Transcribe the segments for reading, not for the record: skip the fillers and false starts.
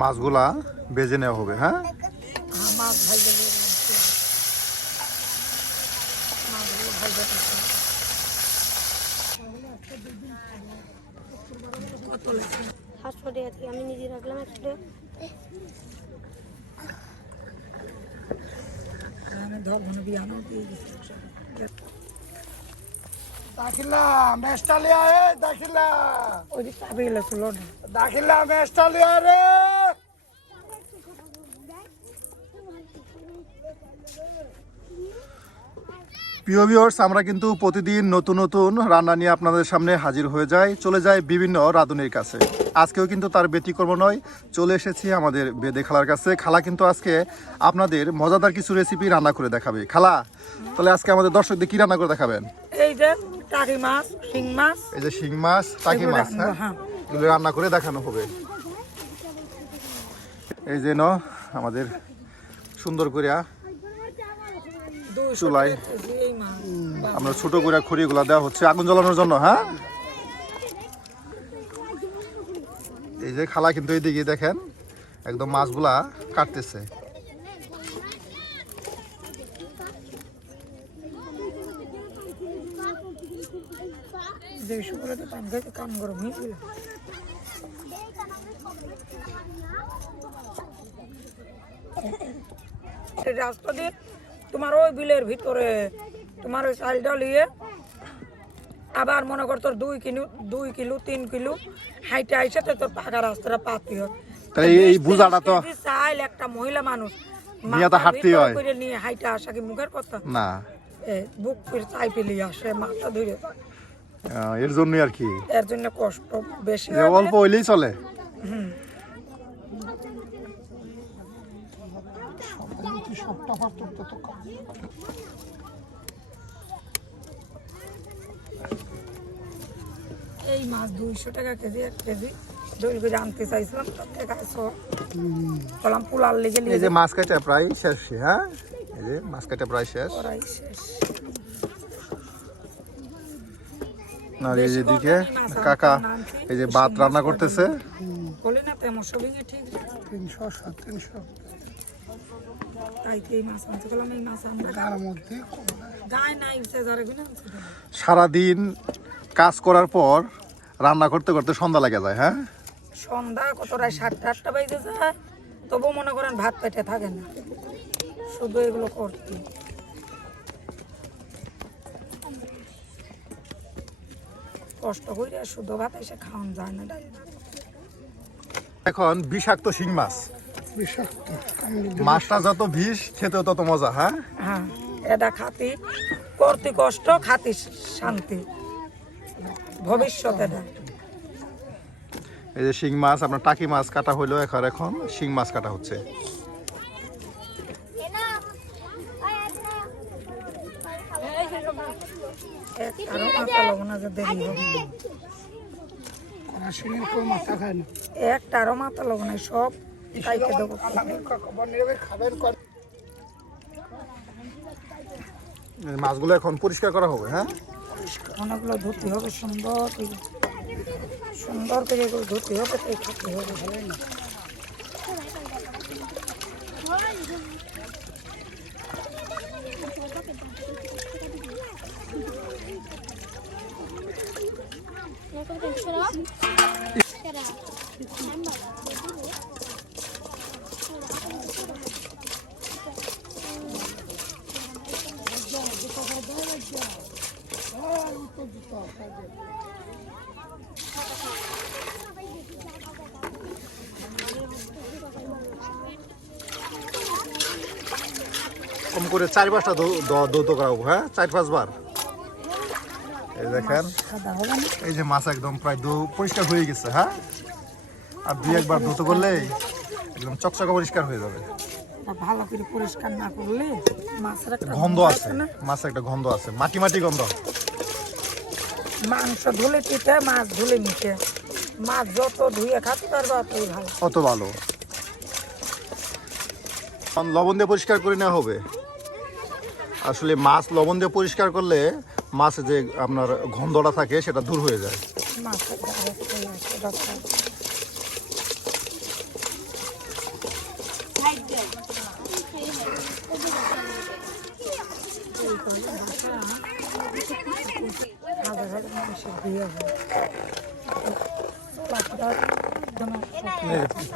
মাছগুলা ভেজে নেওয়া হবে। হ্যাঁ, মাছ ভাজা আমি নিজে রাখলাম একটা दाखिला मेस्टा लिया है दाखिला दाखिला मेस्टा लिया रे প্রিয় ভিউয়ার্স, আমরা কিন্তু প্রতিদিন নতুন নতুন রান্না নিয়ে আপনাদের সামনে হাজির হয়ে যাই, চলে যায় বিভিন্ন রাঁধুনির কাছে। আজকেও কিন্তু তার ব্যতিক্রম নয়, চলে এসেছি আমাদের বেদে খালার কাছে। খালা কিন্তু আজকে আপনাদের মজাদার কিছু রেসিপি রান্না করে দেখাবে। খালা, তাহলে আজকে আমাদের দর্শকদের কি রান্না করে দেখাবেন? এই যে টাকি মাছ, শিং মাছ, এই যে শিং মাছ, টাকি মাছ, হ্যাঁ, এগুলো রান্না করে দেখানো হবে। এই যে আমাদের সুন্দর করে চুলায় আমরা ছোট করে খড়িগুলা দেওয়া হচ্ছে আগুন জ্বালানোর জন্য। হ্যাঁ, এই যে খালা কিন্তু এইদিকে দেখেন একদম মাছগুলা কাটতেছে। রাস্তা দিয়ে তোমার ওই বিলের ভিতরে তোমার ওই চালটা নিয়ে আবার মনে কর তোর 2 কিলো 3 কিলো হাইটে আইসে তো তোর পাকা রাস্তাটা পাতি হয়। এই বুঝাটা তো চাইল একটা মহিলা মানুষ নিয়ে তো হাঁটতে হয়, করে নিয়ে হাইটে আসা কি মুখের কথা না, বুক করে চাই পেলে আসে মাথা ধরে, এর জন্য আর কি, এর জন্য কষ্ট বেশি, অল্প হইলেই চলে। এই মাছ 200 টাকা কেজি, 1 কেজি দই করে আনতে চাইছিলাম, তার থেকে বললাম পোলার লেগে এই যে মাছ কাটা প্রায় শেষ। হ্যাঁ, এই যে মাছ কাটা প্রায় শেষ। না, এই যে দিকে কাকা এই যে ভাত রান্না করতেছে। বলে না তেমন সবই ঠিক 300 তাই এই মাছ আনতে গেলাম। এই মাছ আমরা গায়ের মধ্যে গায়ে নাই যারা গুলো সারাদিন কাজ করার পর রান্না করতে করতে সন্ধ্যা লেগে যায়। হ্যাঁ, সন্ধ্যা কতটায় 7-8টা বাজে যায়, তবু মনে করেন ভাত পেটে থাকে না, শুধু এগুলো করতে। কষ্ট করে শুধু ভাত এসে খাওয়ান যায় না। এখন বিষাক্ত শিং মাছ, মাছটা যত বিষ খেতেও তত মজা। হ্যাঁ, হ্যাঁ, এটা খাতি করতে কষ্ট, খাতি শান্তি ভবিষ্যতে। এই যে শিং মাছ, আপনার টাকি মাছ কাটা হইলো, এখন শিং মাছ কাটা হচ্ছে। একটারও মাথা লব না, সব কাইটে দেবো। মাছগুলো এখন পরিষ্কার করা হবে। হ্যাঁ, অনেকগুলো ধুতে হবে, সুন্দর করে এগুলো ধুতে হবে, তাই খেতে হবে। ভালো না কম করে 4-5টা দৌত করা হবে। হ্যাঁ, 4-5 বার। এই দেখেন এই যে মাছ একদম প্রায় পরিষ্কার হয়ে গেছে। হ্যাঁ, আর 2-1 বার ধুতে করলে একদম চকচকে পরিষ্কার হয়ে যাবে। ভালো করে পরিষ্কার না করলে মাছের একটা গন্ধ আছে, মাছের একটা গন্ধ আছে, মাটি গন্ধ। মাংস ধুলে পিঠে, মাছ ধুলে মিঠে। মাছ যত ধুয়ে খাতে পারবে অতই ভালো, অত ভালো। লবণ দিয়ে পরিষ্কার করে নেওয়া হবে। আসলে মাছ লবণ দিয়ে পরিষ্কার করলে মাছে যে আপনার গন্ধটা থাকে সেটা দূর হয়ে যায়। দিয়ে হবে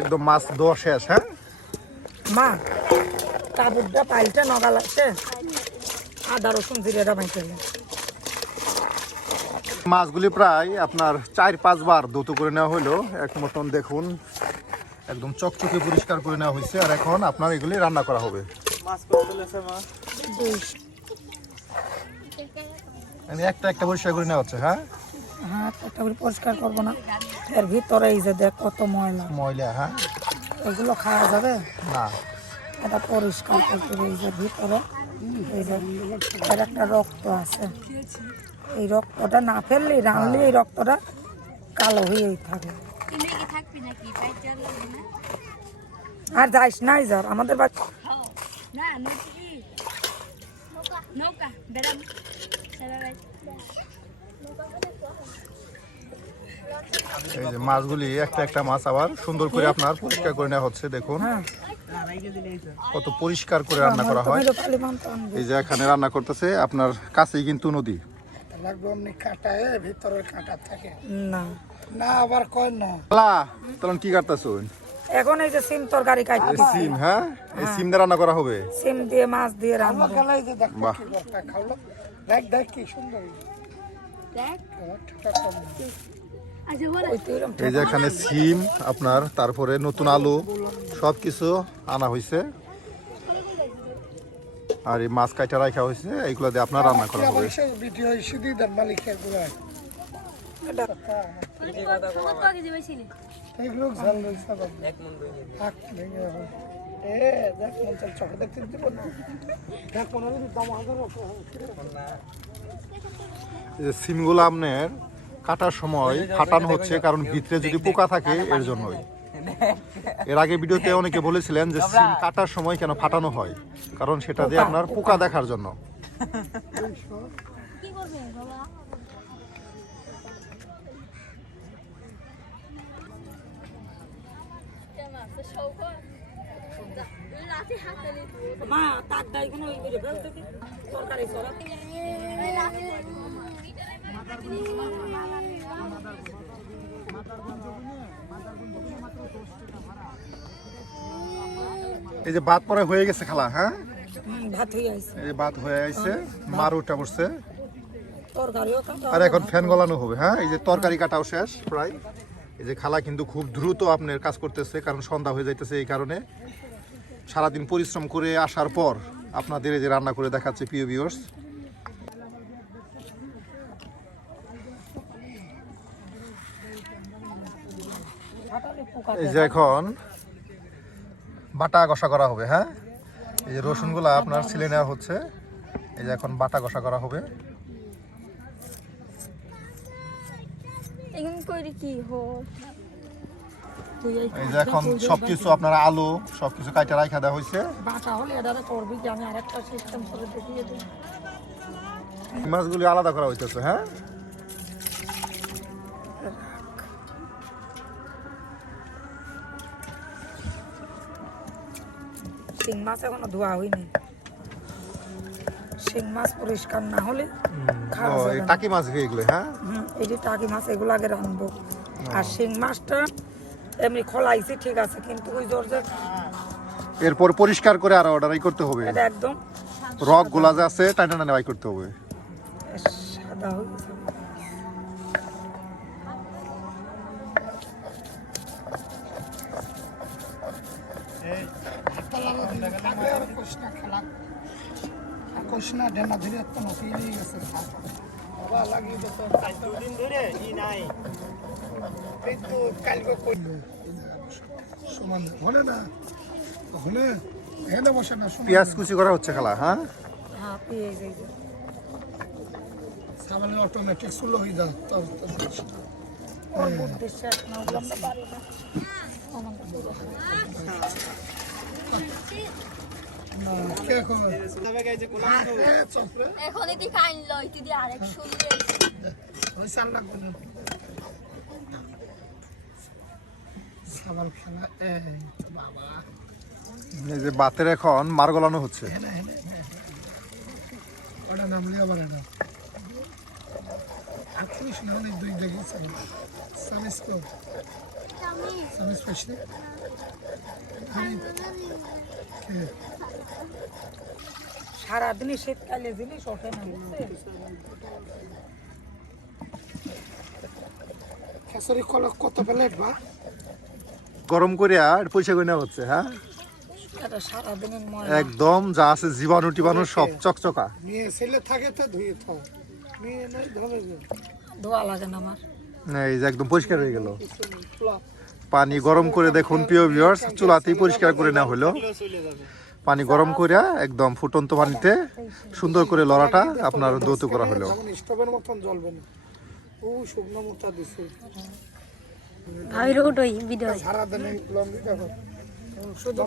একদম মাছ দেওয়া শেষ, হ্যাঁ? মা কাপড়টা পাইলটা নগা লাগছে, আদা রসুন জিরেটা বাইতেলে মাছগুলি প্রায় আপনার 4-5 বার ধৌত করে নেওয়া হলো। এক মতন দেখুন একদম চকচকে পরিষ্কার করে নেওয়া হয়েছে। আর এখন আপনার এগুলি রান্না করা হবে। একটা একটা পরিষ্কার করে নেওয়া হচ্ছে, হ্যাঁ? হ্যাঁ, একটা করে পরিষ্কার করবো না, এর ভিতরে এই যে দেখ কত ময়লা ময়লা, হ্যাঁ? এগুলো খাওয়া যাবে না, এটা পরিষ্কার করতে হবে। এই যে ভিতরে এই যে এর একটা রক্ত আছে, এই রক্তটা না ফেললে রানলে এই রক্তটা কালো হয়েই থাকে। আর যাইস নাই যার আমাদের বাচ্চা এই যে মাছগুলি একটা একটা মাছ আবার সুন্দর করে আপনার পরিষ্কার করে নেওয়া হচ্ছে। দেখুন হ্যাঁ কত পরিষ্কার করে রান্না করা হয়। এই যে এখানে রান্না করতেছে আপনার কাছেই কিন্তু নদী। লাগবে এমনি কাটা ভিতরের কাটা থাকে না না, আবার কয় না। তাহলে কি কাটতেছ? এখন এই যে সিম তরকারি কাটতে সিম, হ্যাঁ? এই সিম দিয়ে রান্না করা হবে। সিম দিয়ে মাছ দিয়ে রান্না হবে। খেলাই যে দেখ বাহ। কি করতে খাওলো, দেখ দেখ কি সুন্দর দেখ। ওই তো এরকম এই যে এখানে সিম আপনার, তারপরে নতুন আলু সব কিছু আনা হয়েছে। আর এই মাছ কাটা রাখা হয়েছে, এইগুলো দিয়ে আপনার রান্না করা হবে। ভিডিও সিদ্ধি দেন মালিকের গুলা এগুলো ঝাল রয়েছে থাক ভেঙে হবে। দেখ মন চল চোখে দেখতে দিব না, দেখ মনে হয় দাম হাজার এই যে সিমগুলো আপনার কাটার সময় ফাটানো হচ্ছে, কারণ ভিতরে যদি পোকা থাকে এর জন্যই। এর আগে ভিডিওতে অনেকে বলেছিলেন যে সিম কাটার সময় কেন ফাটানো হয়, কারণ সেটা দিয়ে আপনার পোকা দেখার জন্য। মা তাক দাই কোনো ওই করে ফেলতে কি তরকারি সরা এই যে ভাত পরে হয়ে গেছে খালা, হ্যাঁ? ভাত হয়ে আছে, এই যে ভাত হয়ে আইছে, মার উঠা পড়ছে। তরকারিও কাটা আর এখন ফ্যান গলানো হবে, হ্যাঁ? এই যে তরকারি কাটাও শেষ প্রায়। এই যে খালা কিন্তু খুব দ্রুত আপনার কাজ করতেছে, কারণ সন্ধ্যা হয়ে যাইতেছে। এই কারণে সারাদিন পরিশ্রম করে আসার পর আপনাদের এই যে রান্না করে দেখাচ্ছে প্রিয় ভিউয়ার্স। এই যে এখন বাটা কষা করা হবে, হ্যাঁ? এই যে রসুনগুলা আপনার ছিলে নেওয়া হচ্ছে। এই যে এখন বাটা কষা করা হবে। এই যে এখন সবকিছু আপনার আলু সবকিছু কাইটা রাখা দেওয়া হয়েছে। বাটা হলে এটা করবি যে আমি আরেকটা সিস্টেম করে দেখিয়ে দিই। মাছগুলি আলাদা করা হইতেছে, হ্যাঁ? শিং মাছ এখনো ধোয়া হয়নি, শিং মাছ পরিষ্কার না হলে খাওয়া যাবে না। টাকি মাছ এগুলো, হ্যাঁ? এই যে টাকি মাছ এগুলো আগে রাখবো। আর শিং মাছটা এমনি খোলাইছি ঠিক আছে, কিন্তু ওই জর্জের এরপর পরিষ্কার করে আর অর্ডারই করতে হবে। এটা একদম রক গুলা যে আছে টাইনা টাইনা বাই করতে হবে। সাদা হয়ে গেছে। কোশনা ডেনা ধরে একটা নতুন নিয়ে গেছে বাবা লাগিয়ে দিত দুদিন ধরে কি নাই কিন্তু কালকে করলো সমান হলে না হলে এখানে বসে না পেঁয়াজ কুচি করা হচ্ছে খালা, হ্যাঁ? হ্যাঁ পেঁয়াজ এই যে সামান্য অটোমেটিক সুলো হয়ে যায় তো ওর উদ্দেশ্যে এখন ওগুলো আমরা পারি না। কে খবর এখন এটি কাইন লই তুই দিয়ে আরেক শুনলে ওই সাল লাগবে না সাবাল খেলা বাবা এই যে বাতের এখন মার গলানো হচ্ছে। ওটা নামলে আবার এটা আর কইস না অনেক দুই জায়গায় সামিস কর সামিস পেছনে সারাদিনই শীতকালে জিনিস ওঠে না খেসারি কলা কত প্লেট বা গরম করে আর পরিষ্কার করে নেওয়া হচ্ছে, হ্যাঁ এটা সারাদিনের একদম যা আছে জীবাণু টিবাণু সব চকচকা। মেয়ে ছেলে থাকে তো ধুয়ে থাও, মেয়ে নয় ধরে ধোয়া লাগে না আমার। এই যে একদম পরিষ্কার হয়ে গেল। পানি গরম করে দেখুন প্রিয় ভিউয়ার্স, চুলাতেই পরিষ্কার করে নেওয়া হলো। পানি গরম করে একদম ফুটন্ত পানিতে সুন্দর করে লড়াটা আপনার দৌত করা হলো। স্টোভের মতন জ্বলবে না, ও শুকনো মোটা দিছে ভাই রোড ওই ভিডিও সারাদিনে লম্বি দেখো শুধু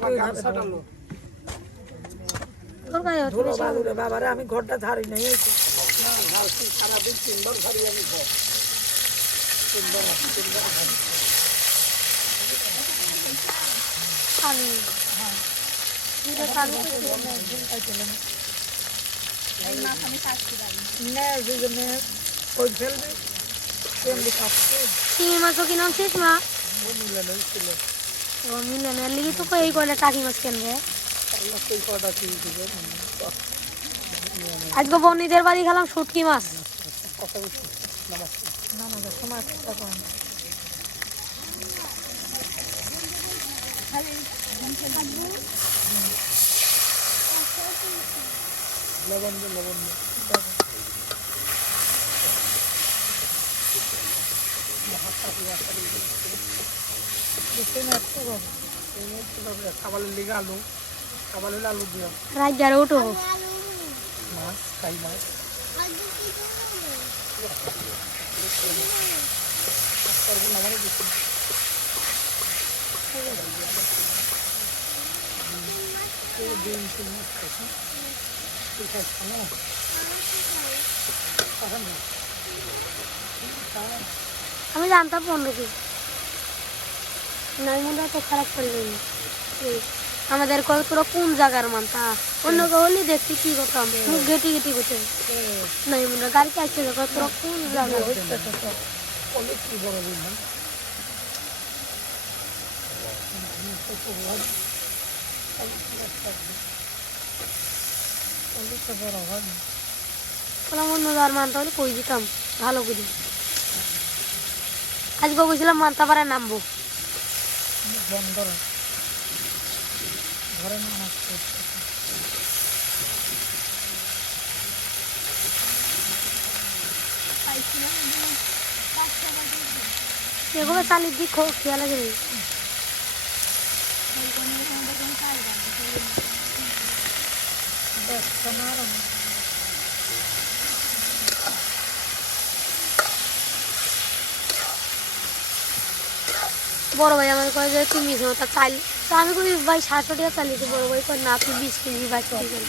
সাটালো তোর গায়ে ধুলো বালুরে বাবারে আমি ঘরটা ঝাড়ি নাই সারাদিন 3 বার ঝাড়ি আমি ঘর পানি এটা পানি ওই ফেলবি তেমনি কাটছে চিংড়ি মাছও কিনাম শেষ মা ও মিলেনের লিগে তো এই কয়লা টাকি মাছ কিনবে আজকে বনিদের বাড়ি খেলাম শুটকি মাছ নামাজের সময় চেষ্টা করেন খাবারের লিগে আলু, খাবারের আলু দিও রাজ্জার উঠো মাছ খাই মাছ আমি জানতাম 15 কেজি নাই মনে তো খারাপ করে দিই আমাদের কয় তোরা কোন জায়গার মানতা অন্য কেউ হলে দেখছি কি করতাম মুখ ঘেটি ঘেটি করতে নাই মনে গাড়িতে আসছে কয় তোরা কোন জায়গার অনেক কি বড় বুঝলাম অন্য যার মানতে হলে কই দিতাম ভালো করে আজকে বলছিলাম মানতে পারে নামবো বন্ধ ঘরে নামাজ পড়ছে এগুলো চালিয়ে দিক খেয়াল লাগে দেখছে না আর বড় ভাই আমার কয়ে যে তুমি তা চাল তো আমি কই ভাই 700 টাকা চালিয়েছি বড় ভাই কয় না তুই 20 কেজি বাকি দিবেন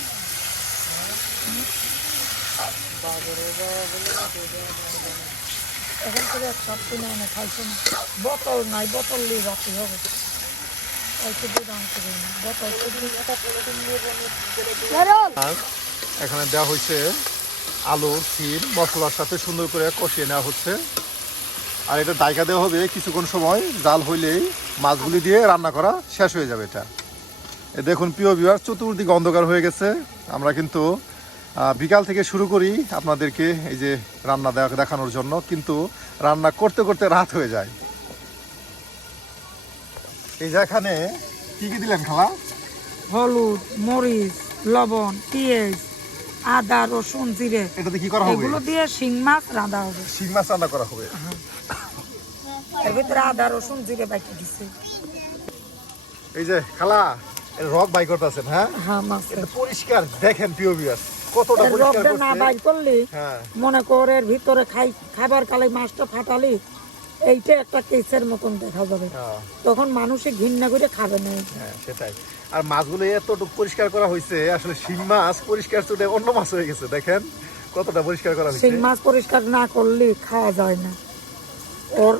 এখন থেকে সব কিনে এনে খাইছে না বোতল নাই বোতল নিয়ে রাখতে হবে আর এখানে দেওয়া হয়েছে আলু সিম মশলার সাথে সুন্দর করে কষিয়ে নেওয়া হচ্ছে। আর এটা ডাইকা দেওয়া হবে কিছুক্ষণ সময়, জাল হইলেই মাছগুলি দিয়ে রান্না করা শেষ হয়ে যাবে। এটা দেখুন প্রিয় ভিউয়ার, চতুর্দিকে অন্ধকার হয়ে গেছে। আমরা কিন্তু বিকাল থেকে শুরু করি আপনাদেরকে এই যে রান্না দেখানোর জন্য, কিন্তু রান্না করতে করতে রাত হয়ে যায়। এই যে এখানে কি কি দিলেন খালা? হলুদ মরিচ লবণ পেঁয়াজ আদা রসুন জিরে এটাতে কি করা হবে? এগুলো দিয়ে শিং মাছ রাঁধা হবে। শিং মাছ রান্না করা হবে। এর ভিতরে আদা রসুন জিরে বাকি দিছে। এই যে খালা রক বাই করতেছেন, হ্যাঁ হ্যাঁ মাছ এটা পরিষ্কার দেখেন প্রিয় ভিউয়ার্স, কতটা পরিষ্কার রকটা না করছে। বাইর করলি হ্যাঁ মনে কর এর ভিতরে খাবার কালে মাছটা ফাটালি এইটা একটা কেসের মতন দেখা যাবে, হ্যাঁ, তখন মানুষে ঘৃণা করে খাবে না। হ্যাঁ সেটাই। আর মাছগুলো এতটুকু পরিষ্কার করা হয়েছে, আসলে শিং মাছ পরিষ্কার চুটে অন্য মাছ হয়ে গেছে। দেখেন কতটা পরিষ্কার করা শিং হয়েছে। মাছ পরিষ্কার না করলে খাওয়া যায় না, ওর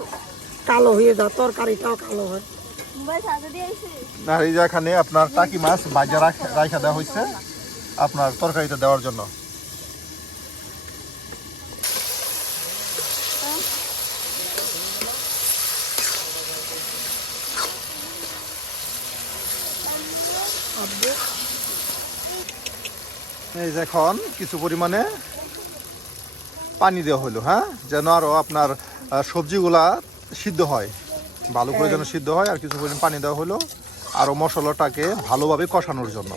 কালো হয়ে যায়, তরকারিটাও কালো হয়। আর এই যে এখানে আপনার টাকি মাছ ভাজা রাখা দেওয়া হয়েছে আপনার তরকারিতে দেওয়ার জন্য। আব্বু এই যে এখন কিছু পরিমাণে পানি দেওয়া হলো, হ্যাঁ, যেন আরো আপনার সবজিগুলা সিদ্ধ হয়, ভালো করে যেন সিদ্ধ হয়। আর কিছু পরিমাণ পানি দেওয়া হলো আরো মশলাটাকে ভালোভাবে কষানোর জন্য।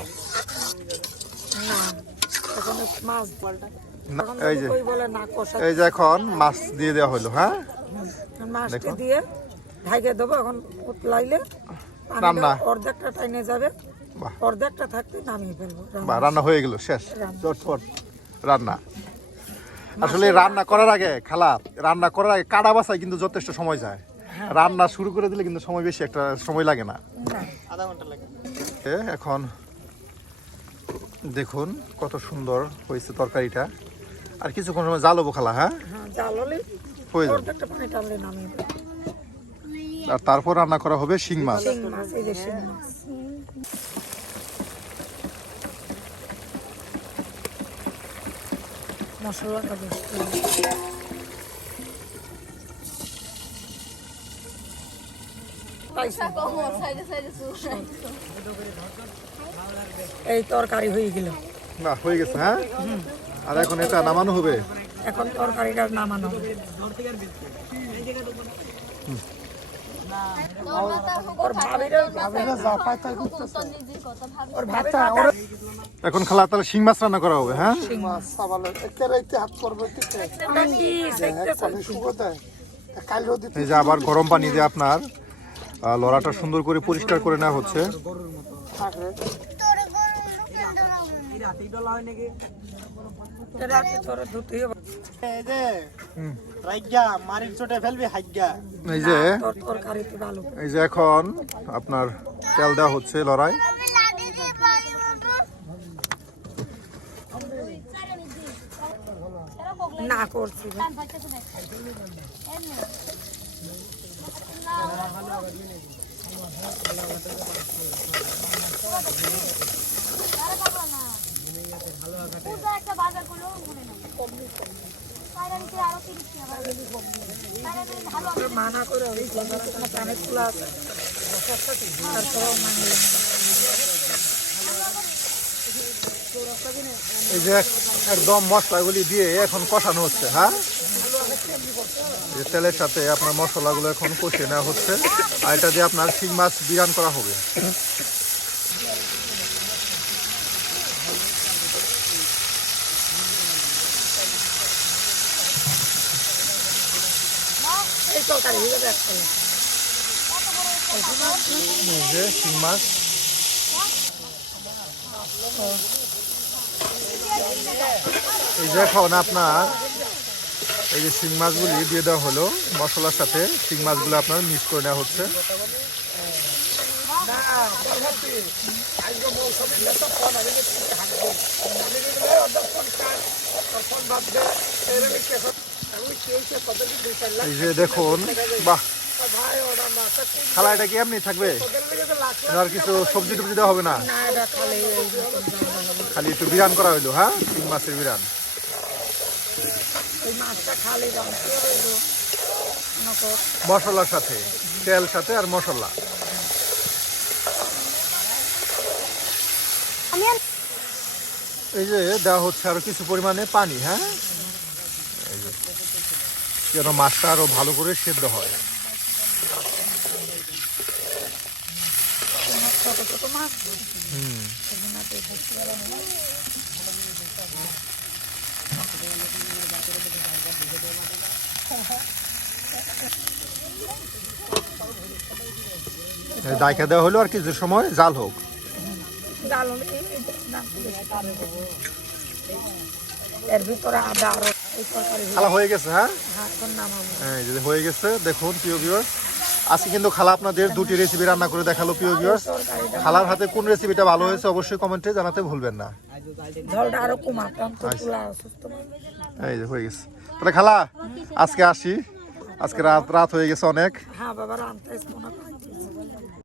না এখন মাছ না, এখন এই যে কই বলে না কষা এই যে এখন মাছ দিয়ে দেওয়া হলো, হ্যাঁ, মাছটি দেখো। দিয়ে ঢাইকে দেবো। এখন উতলাইলে রান্না। পানিটা অর্ধেকটা টাইনে যাবে, বাহ। অর্ধেকটা থাকতে নামিয়ে ফেলবো। বা রান্না হয়ে গেল, শেষ, রান্না। চটপট রান্না। আসলে রান্না করার আগে খালা, রান্না করার আগে কাটা বাছাই কিন্তু যথেষ্ট সময় যায়। রান্না শুরু করে দিলে কিন্তু সময় বেশি একটা সময় লাগে না। এখন দেখুন কত সুন্দর হয়েছে তরকারিটা। আর কিছুক্ষণ সময় জালবো খালা, হ্যাঁ, হ্যাঁ জাল হলে হয়ে যাবে। অর্ধেকটা পানি টানলে নামিয়ে ফেলবো। আর তারপর রান্না করা হবে শিং মাছ। শিং মাছ, এই যে শিং মাছ। মশলাটা বেশি পাইছি। সাইডে সাইডে এই তরকারি হয়ে গেল। না হয়ে গেছে, হ্যাঁ। আর এখন এটা নামানো হবে। এখন তরকারিটা নামানো হবে। ওর ভাবিরা যা পায় তাই করতেছে। ওর ভাবি এখন খালা তাহলে শিং মাছ রান্না করা হবে, হ্যাঁ। মাছ সাবালে এতে হাত করবে ঠিক আছে। কি চাইতেছে? পানি শুকো দেয়। কালও দিতে এই যে আবার গরম পানি দিয়ে আপনার লড়াটা সুন্দর করে পরিষ্কার করে নেওয়া হচ্ছে। থাকে। রাতে তোরে ধুতে হবে। এই যে রাইগা মারির চোটে ফেলবি হাইগা। এই যে তোর তরকারিতে ভালো। এই যে এখন আপনার তেল দেওয়া হচ্ছে লড়াই। না করছি একটা বাজার করলো মনে নাই আরো 30 টাকা মানা করে হয়েছিল কানে খোলা আছে তারপর মানলাম। এই যে একদম মশলাগুলি দিয়ে এখন কষানো হচ্ছে, হ্যাঁ। এই তেলের সাথে আপনার মশলাগুলো এখন কষিয়ে নেওয়া হচ্ছে। আর এটা দিয়ে আপনার শিং মাছ বিরান করা হবে। এই তরকারি হয়ে যাবে একটা। এই যে শিং মাছ। এই যে এখন আপনার এই যে শিং মাছগুলি দিয়ে দেওয়া হলো মশলার সাথে। শিং মাছগুলো আপনার মিক্স করে নেওয়া হচ্ছে। এই যে দেখুন, বাহ খালা, এটা কি এমনি থাকবে? আর কিছু সবজি টবজি দেওয়া হবে না, না এটা খালি খালি একটু বিরান করা হইলো, হ্যাঁ, শিং মাছের বিরান। এই মাছটা খালি রাঁধতে হইলো মশলার সাথে, তেল সাথে আর মশলা। এই যে দেওয়া হচ্ছে আরো কিছু পরিমাণে পানি, হ্যাঁ, এই যে যেন মাছটা আরো ভালো করে সেদ্ধ হয়। ছোট ছোট মাছ। ডাইকা দেওয়া হলো আর কিছু সময় জাল হোক। জাল হলে এর ভিতরে আদা আরো এই তরকারি খালা হয়ে গেছে, হ্যাঁ, এখন নামাবো। এই যে হয়ে গেছে। দেখুন প্রিয় ভিউয়ার্স, আজকে কিন্তু খালা আপনাদের দুটি রেসিপি রান্না করে দেখালো। প্রিয় ভিউয়ার্স, খালার হাতে কোন রেসিপিটা ভালো হয়েছে অবশ্যই কমেন্টে জানাতে ভুলবেন না। ঝোলটা আরো কমাতাম তো তুলা অসুস্থ। এই যে হয়ে গেছে। তাহলে খালা আজকে আসি, আজকে রাত হয়ে গেছে অনেক। হ্যাঁ বাবা রান্তে